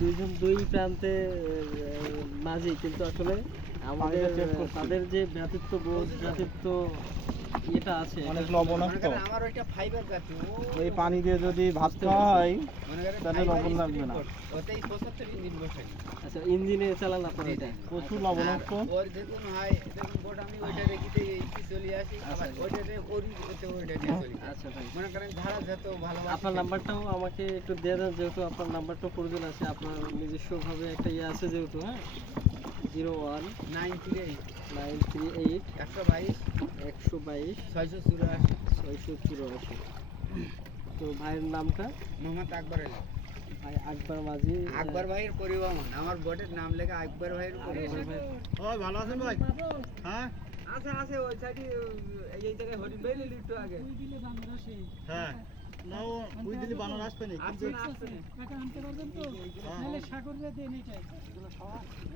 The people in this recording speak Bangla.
দুইজন দুই প্রান্তে মাঝি, কিন্তু আসলে আমাদের তাদের যে ভ্রাতৃত্ববোধ, ভ্রাতৃত্ব এটা আছে, অনেক লবণাক্ত। আমার ওইটা ফাইবার জাতীয়, এই পানি দিয়ে যদি ভাত খাওয়া হয় তাহলে লবণ লাগবে না। ওতেই 75 ইঞ্জিন বসাই। আচ্ছা, ইঞ্জিনে চালান আপনারা এটা? প্রচুর লবণাক্ত। ওর দেখুন হয়, দেখুন বোট আমি ওইটা রেখে এই চলে আসি, আবার ওইটা রে ওরি ওতে ওইটা নিয়ে চলি। আচ্ছা ভাই, মনে করেন ধারা যত ভালো। আপনার নাম্বারটাও আমাকে একটু দিয়ে দেন, যেহেতু আপনার নাম্বারটাও প্রয়োজন আছে, আপনার নিজস্বভাবে একটা ইয়ে আছে যেহেতু। হ্যাঁ, 01938 019338 122 122 684। 684। তো ভাইয়ের নামটা? মোহাম্মদ আকবর আলী। ভাই আকবর মাঝি। আকবর ভাইয়ের পরিবহন, আমার বোটের নাম লেখা আকবর ভাইয়ের পরিবহন। ওই ভালো আছেন ভাই? হ্যাঁ আছে আছে, ওই সাইডে এই জায়গায় হোটেল বেলি একটু আগে। হ্যাঁ, না ও ওই দিলে বানর আসবে না, কিন্তু আসছে না, আসছে না। টাকা আনতে পারবেন তো? নাহলে সাগর দিয়ে দেন এইটাই।